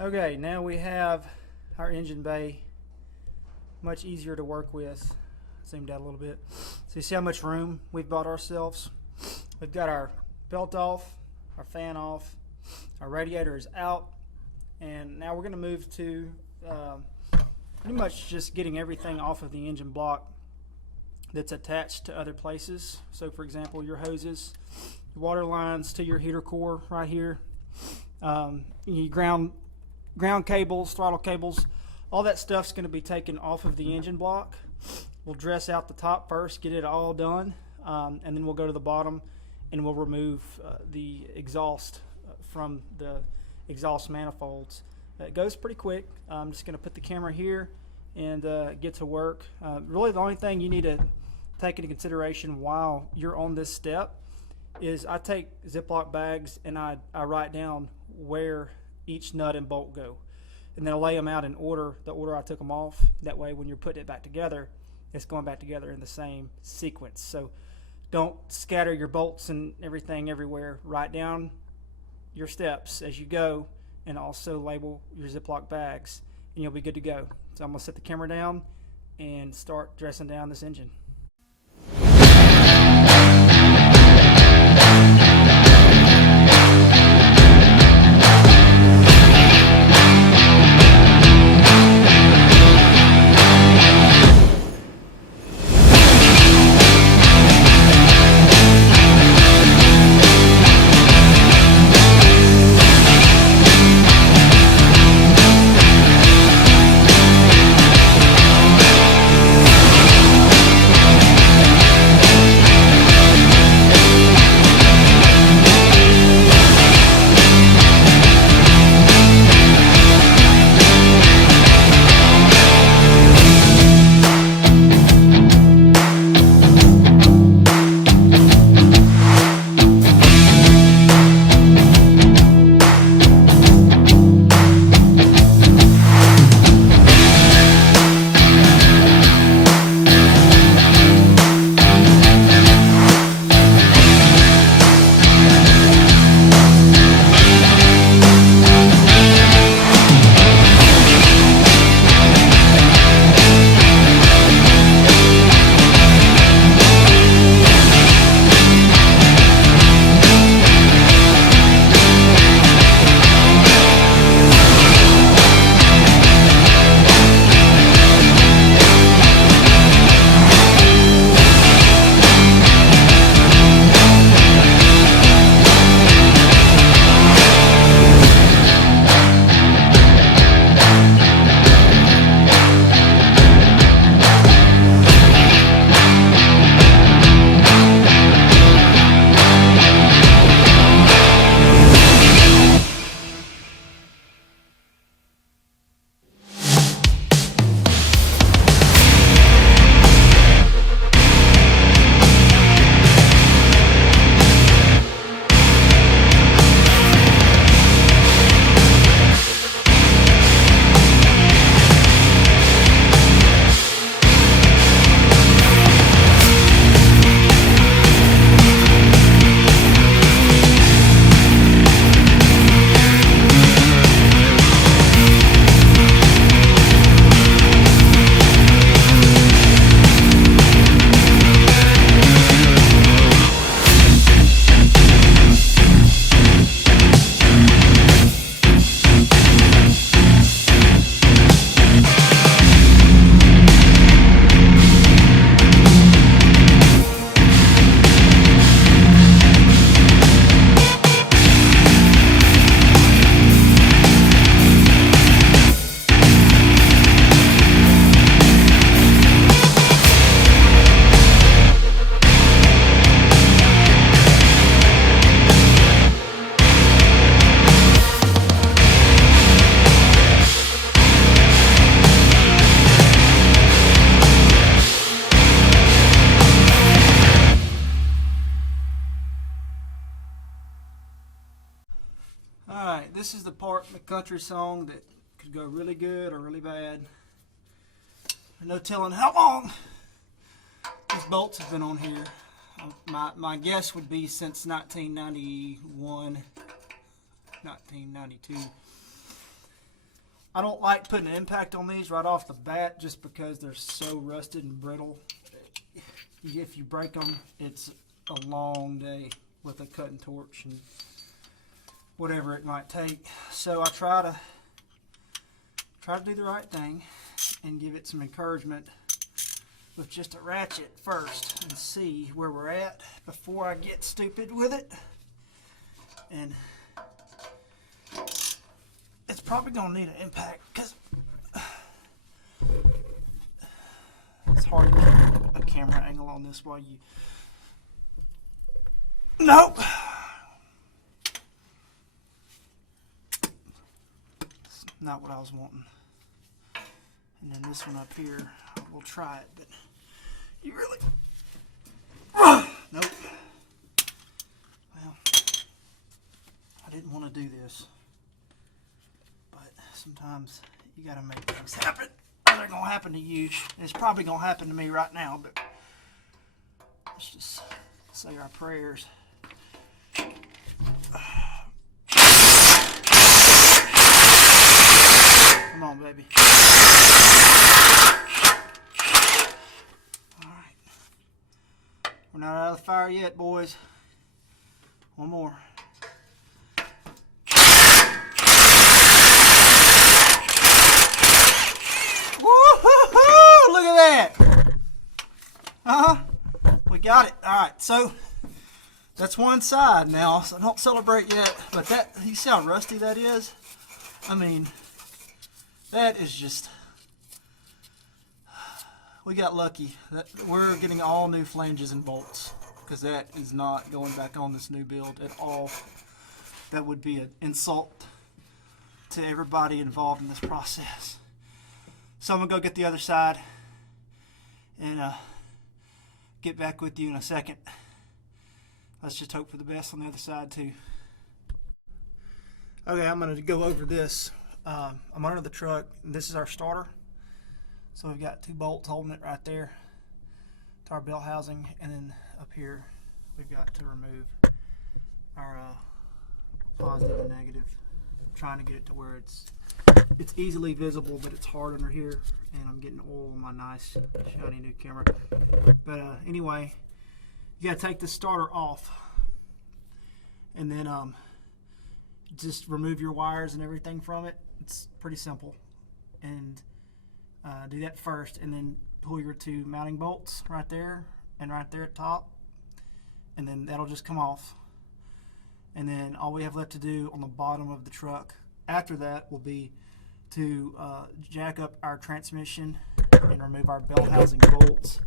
Okay, now we have our engine bay much easier to work with. Zoomed out a little bit. So you see how much room we've bought ourselves? We've got our belt off, our fan off, our radiator is out, and now we're going to move to pretty much just getting everything off of the engine block that's attached to other places. So for example, your hoses, your water lines to your heater core right here, your ground cables, throttle cables, all that stuff's going to be taken off of the engine block. We'll dress out the top first, get it all done, and then we'll go to the bottom and we'll remove the exhaust from the exhaust manifolds. It goes pretty quick. I'm just going to put the camera here and get to work. Really the only thing you need to take into consideration while you're on this step is I take Ziploc bags and I write down where each nut and bolt go, and then I lay them out in order, the order I took them off. That way when you're putting it back together, it's going back together in the same sequence. So don't scatter your bolts and everything everywhere. Write down your steps as you go and also label your Ziploc bags and you'll be good to go. So I'm going to set the camera down and start dressing down this engine. Alright, this is the part in the country song that could go really good or really bad. No telling how long these bolts have been on here. My guess would be since 1991, 1992. I don't like putting an impact on these right off the bat just because they're so rusted and brittle. If you break them, it's a long day with a cutting torch and whatever it might take. So I try to do the right thing and give it some encouragement with just a ratchet first and see where we're at before I get stupid with it. And it's probably gonna need an impact because it's hard to keep a camera angle on this while you. Nope. It's not what I was wanting. And then this one up here, we'll try it, but you really. Nope. Well, I didn't want to do this. Sometimes you gotta make things happen, or they're gonna happen to you. It's probably gonna happen to me right now, but let's just say our prayers. Come on, baby. Alright. We're not out of the fire yet, boys. One more. Look at that. We got it. Alright, so that's one side now, so don't celebrate yet. But that, you see how rusty that is? I mean, that is just, we got lucky. We're getting all new flanges and bolts because that is not going back on this new build at all. That would be an insult to everybody involved in this process. So I'm going to go get the other side and get back with you in a second. Let's just hope for the best on the other side too. Okay, I'm going to go over this. I'm under the truck. And this is our starter. So we've got 2 bolts holding it right there to our belt housing. And then up here we've got to remove our positive and negative. I'm trying to get it to where it's easily visible, but it's hard under here, and I'm getting oil on my nice shiny new camera. But anyway, you gotta take the starter off and then just remove your wires and everything from it. It's pretty simple, and do that first, and then pull your 2 mounting bolts right there and right there at top, and then that'll just come off. And then all we have left to do on the bottom of the truck after that will be to jack up our transmission and remove our bell housing bolts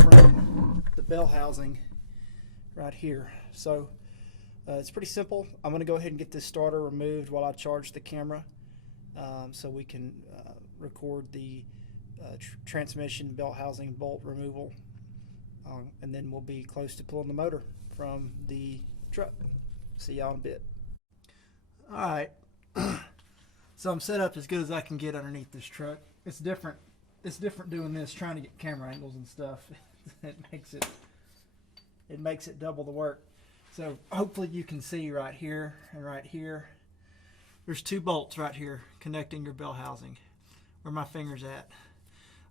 from the bell housing right here. So it's pretty simple. I'm going to go ahead and get this starter removed while I charge the camera so we can record the transmission bell housing bolt removal, and then we'll be close to pulling the motor from the truck. See y'all in a bit. Alright. So I'm set up as good as I can get underneath this truck. It's different. It's different doing this, trying to get camera angles and stuff. It makes it double the work. So hopefully you can see right here and right here. There's 2 bolts right here connecting your bell housing, where my finger's at.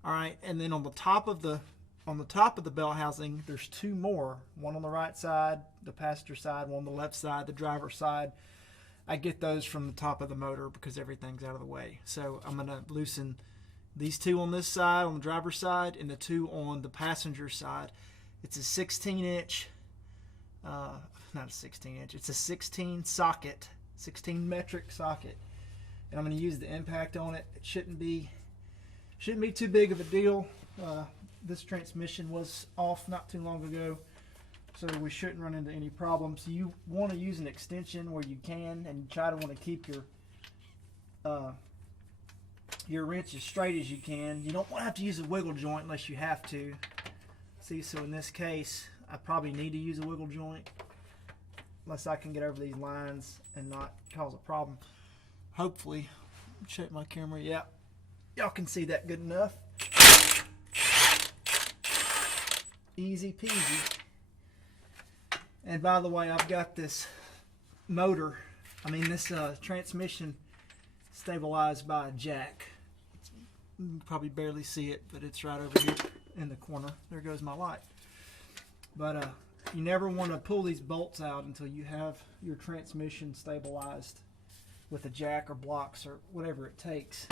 Alright, and then on the top of the bell housing, there's 2 more. One on the right side, the passenger side, one on the left side, the driver's side. I get those from the top of the motor because everything's out of the way. So I'm going to loosen these 2 on this side, on the driver's side, and the 2 on the passenger side. It's a 16-inch, not a 16-inch, it's a 16 socket, 16 metric socket. And I'm going to use the impact on it. It shouldn't be too big of a deal. This transmission was off not too long ago, so we shouldn't run into any problems. You want to use an extension where you can, and try to want to keep your wrench as straight as you can. You don't want to have to use a wiggle joint unless you have to. See, so in this case, I probably need to use a wiggle joint unless I can get over these lines and not cause a problem. Hopefully, check my camera. Yeah, y'all can see that good enough. Easy peasy. And by the way, I've got this motor, this transmission stabilized by a jack. You can probably barely see it, but it's right over here in the corner. There goes my light. But you never want to pull these bolts out until you have your transmission stabilized with a jack or blocks or whatever it takes.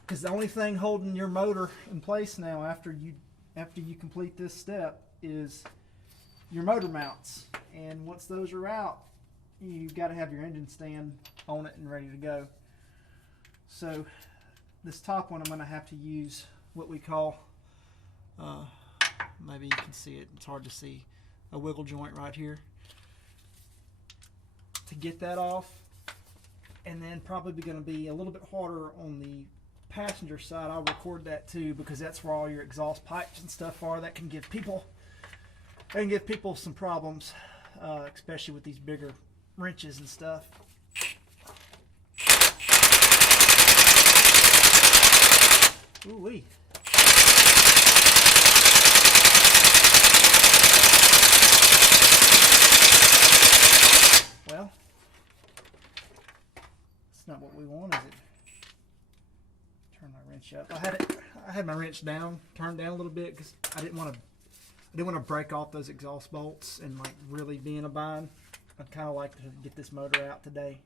Because the only thing holding your motor in place now after you complete this step is your motor mounts. And once those are out, you've got to have your engine stand on it and ready to go. So this top one I'm going to have to use what we call, maybe you can see it, it's hard to see, a wiggle joint right here to get that off. And then probably going to be a little bit harder on the passenger side. I'll record that too, because that's where all your exhaust pipes and stuff are. That can give people some problems, especially with these bigger wrenches and stuff. Ooh-wee. Well, it's not what we want, is it? Turn my wrench up. I had my wrench down, turned down a little bit because I didn't want to break off those exhaust bolts and like really be in a bind. I'd kind of like to get this motor out today.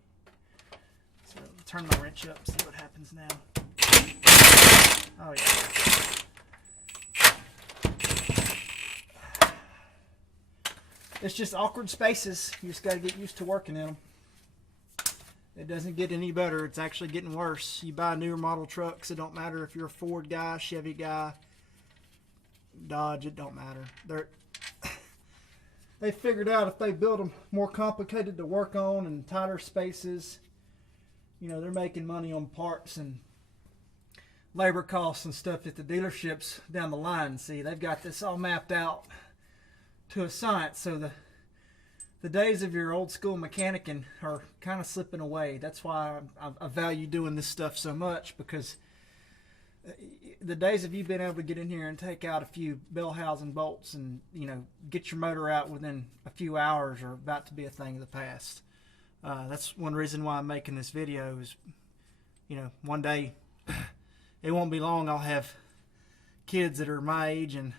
So turn my wrench up, see what happens now. Oh yeah. It's just awkward spaces. You just got to get used to working in them. It doesn't get any better. It's actually getting worse. You buy newer model trucks, it don't matter if you're a Ford guy, Chevy guy, Dodge, it don't matter. They figured out if they build them more complicated to work on and tighter spaces, you know, they're making money on parts and labor costs and stuff at the dealerships down the line. See, they've got this all mapped out to a science. So the days of your old school mechanicing are kind of slipping away. That's why I value doing this stuff so much, because the days of you being able to get in here and take out a few bell housing bolts and, you know, get your motor out within a few hours are about to be a thing of the past. That's one reason why I'm making this video is, you know, one day, it won't be long, I'll have kids that are my age and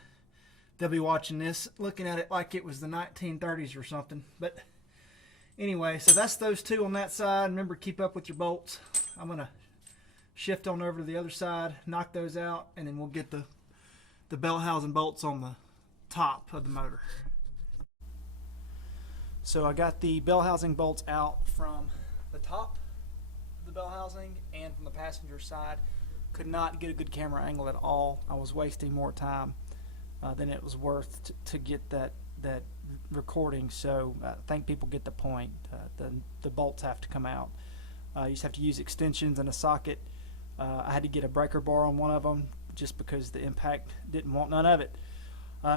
they'll be watching this, looking at it like it was the 1930s or something. But anyway, so that's those two on that side. Remember, keep up with your bolts. I'm going to shift on over to the other side, knock those out, and then we'll get the bell housing bolts on the top of the motor. So I got the bell housing bolts out from the top of the bell housing and from the passenger side. Could not get a good camera angle at all. I was wasting more time than it was worth to get that recording. So I think people get the point. The bolts have to come out. You just have to use extensions and a socket. I had to get a breaker bar on one of them just because the impact didn't want none of it.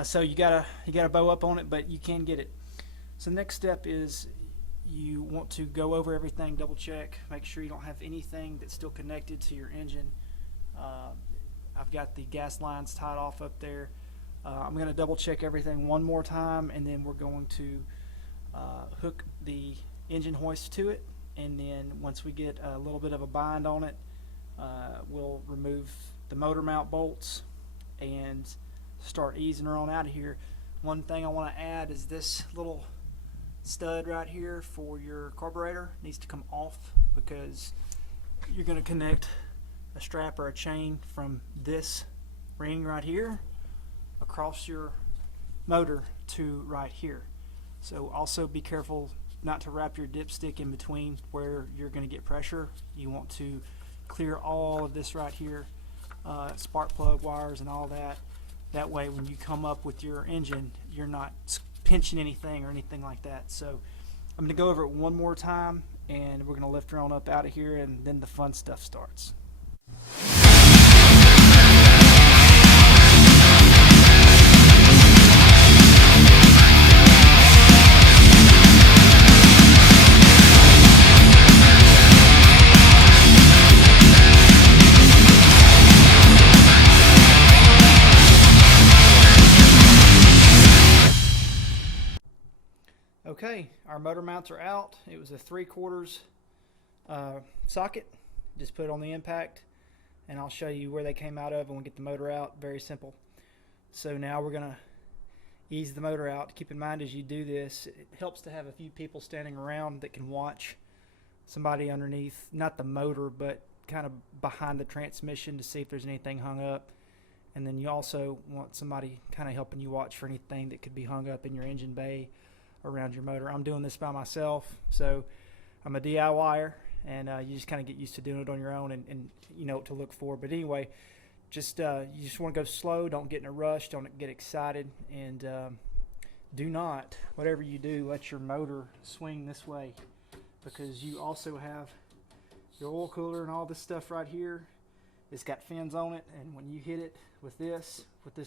So you gotta bow up on it, but you can get it. So the next step is you want to go over everything, double check, make sure you don't have anything that's still connected to your engine. I've got the gas lines tied off up there. I'm going to double check everything one more time, and then we're going to hook the engine hoist to it, and then once we get a little bit of a bind on it, we'll remove the motor mount bolts and start easing her on out of here. One thing I want to add is this little stud right here for your carburetor needs to come off, because you're going to connect a strap or a chain from this ring right here across your motor to right here. So also be careful not to wrap your dipstick in between where you're going to get pressure. You want to clear all of this right here, spark plug wires and all that. That way when you come up with your engine, you're not pinching anything or anything like that. So I'm going to go over it one more time, and we're going to lift her on up out of here, and then the fun stuff starts. Okay, our motor mounts are out. It was a 3/4 socket. Just put it on the impact, and I'll show you where they came out of when we get the motor out. Very simple. So now we're going to ease the motor out. Keep in mind as you do this, it helps to have a few people standing around that can watch somebody underneath, not the motor, but kind of behind the transmission to see if there's anything hung up. And then you also want somebody kind of helping you watch for anything that could be hung up in your engine bay around your motor. I'm doing this by myself, so I'm a DIYer, and you just kind of get used to doing it on your own, and you know what to look for. But anyway, just you just want to go slow. Don't get in a rush. Don't get excited, and do not, whatever you do, let your motor swing this way, because you also have your oil cooler and all this stuff right here. It's got fins on it, and when you hit it with this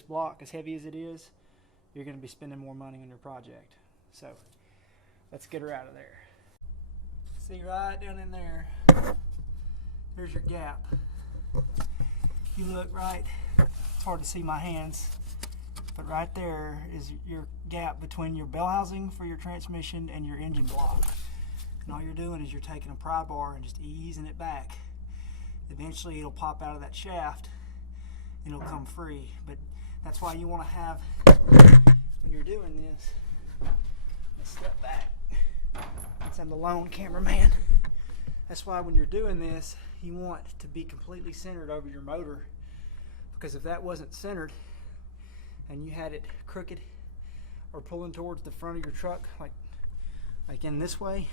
block, as heavy as it is, you're going to be spending more money on your project. So let's get her out of there. See, right down in there, there's your gap. If you look right, it's hard to see my hands, but right there is your gap between your bell housing for your transmission and your engine block. And all you're doing is you're taking a pry bar and just easing it back. Eventually it'll pop out of that shaft and it'll come free. But that's why you want to have, when you're doing this, let's step back. Since I'm the lone cameraman. That's why when you're doing this, you want to be completely centered over your motor, because if that wasn't centered and you had it crooked or pulling towards the front of your truck, like in this way,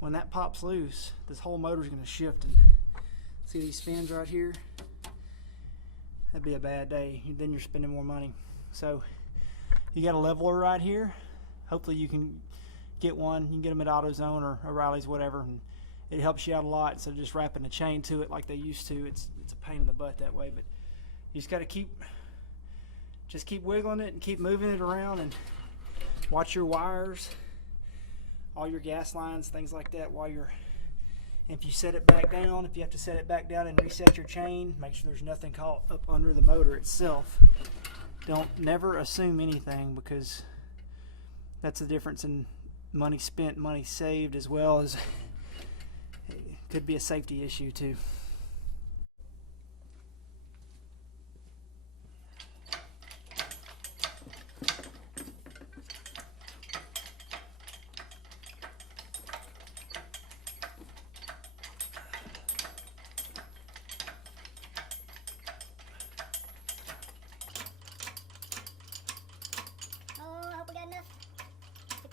when that pops loose, this whole motor is going to shift. And see these fins right here? That'd be a bad day. Then you're spending more money. So you got a leveler right here. Hopefully you can get one. You can get them at AutoZone or O'Reilly's, whatever, and it helps you out a lot instead of just wrapping a chain to it like they used to. It's a pain in the butt that way, but you just got to keep wiggling it and keep moving it around, and watch your wires, all your gas lines, things like that. If you set it back down, if you have to set it back down and reset your chain, make sure there's nothing caught up under the motor itself. Never assume anything, because that's the difference in money spent, money saved, as well as it could be a safety issue too.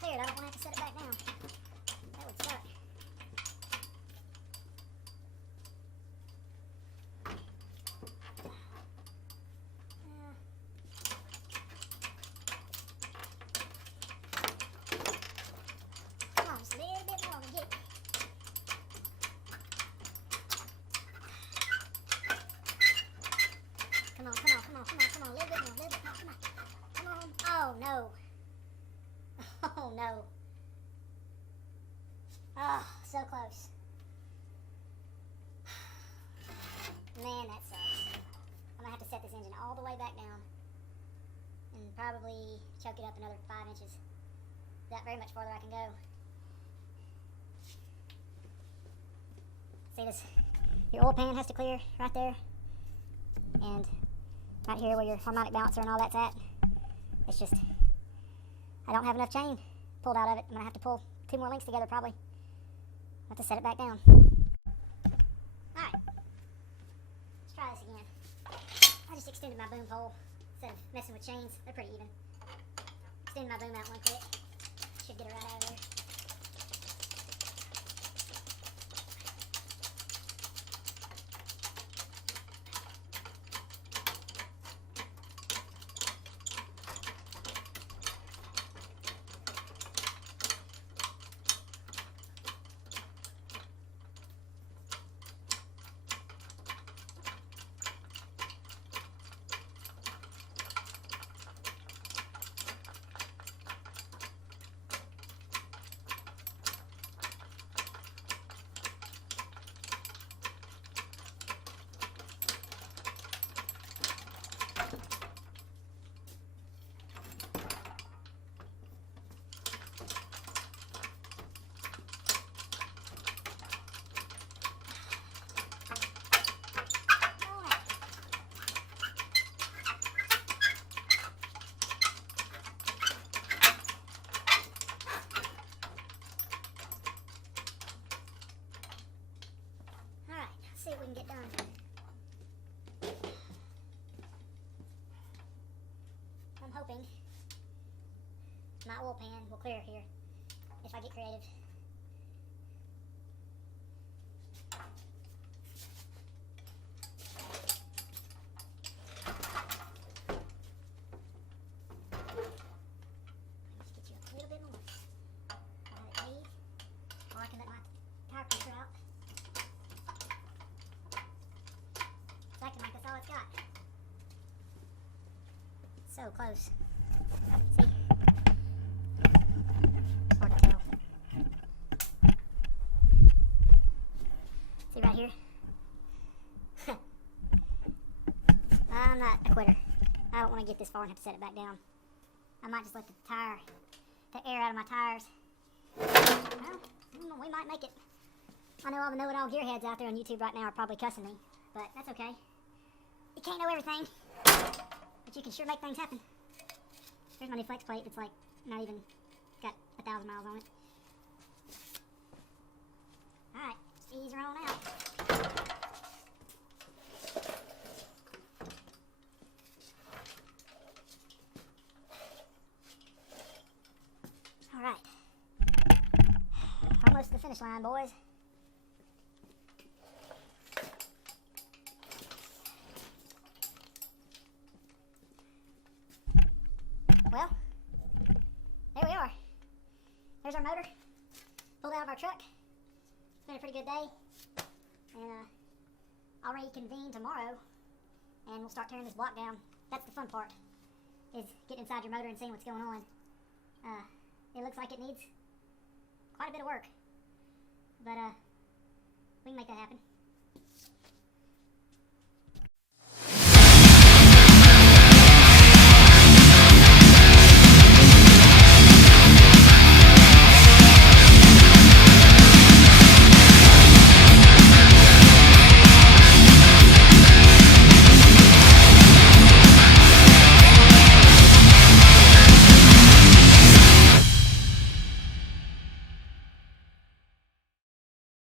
I don't want to have to set it back down. That would suck. Come on, just a little bit more and get it. Come on, a little bit more, come on. Oh no. Oh no. Oh, so close. Man, that sucks. I'm gonna have to set this engine all the way back down and probably choke it up another 5 inches. That very much farther I can go. See this? Your oil pan has to clear right there. And right here where your harmonic balancer and all that's at. It's just, I don't have enough chain pulled out of it. I'm gonna have to pull 2 more links together probably. I have to set it back down. Alright. Let's try this again. I just extended my boom pole instead of messing with chains. They're pretty even. Extend my boom out one click. Should get it right out of there. get done. I'm hoping my oil pan will clear here if I get creative. Let's get you a little bit more. I'll have it made, or I can let my carburetor out. It's acting like that's all it's got. So close. See? It's hard to tell. See right here? I'm not a quitter. I don't want to get this far and have to set it back down. I might just let the air out of my tires. Well, we might make it. I know all the know-it-all gearheads out there on YouTube right now are probably cussing me, but that's okay. You can't know everything, but you can sure make things happen. Here's my new flex plate. It's like not even got 1,000 miles on it. Alright, ease her on out. Alright. Almost to the finish line, boys. Well, there we are. There's our motor. Pulled out of our truck. It's been a pretty good day. And I'll reconvene tomorrow and we'll start tearing this block down. That's the fun part, is getting inside your motor and seeing what's going on. It looks like it needs quite a bit of work, but we can make that happen.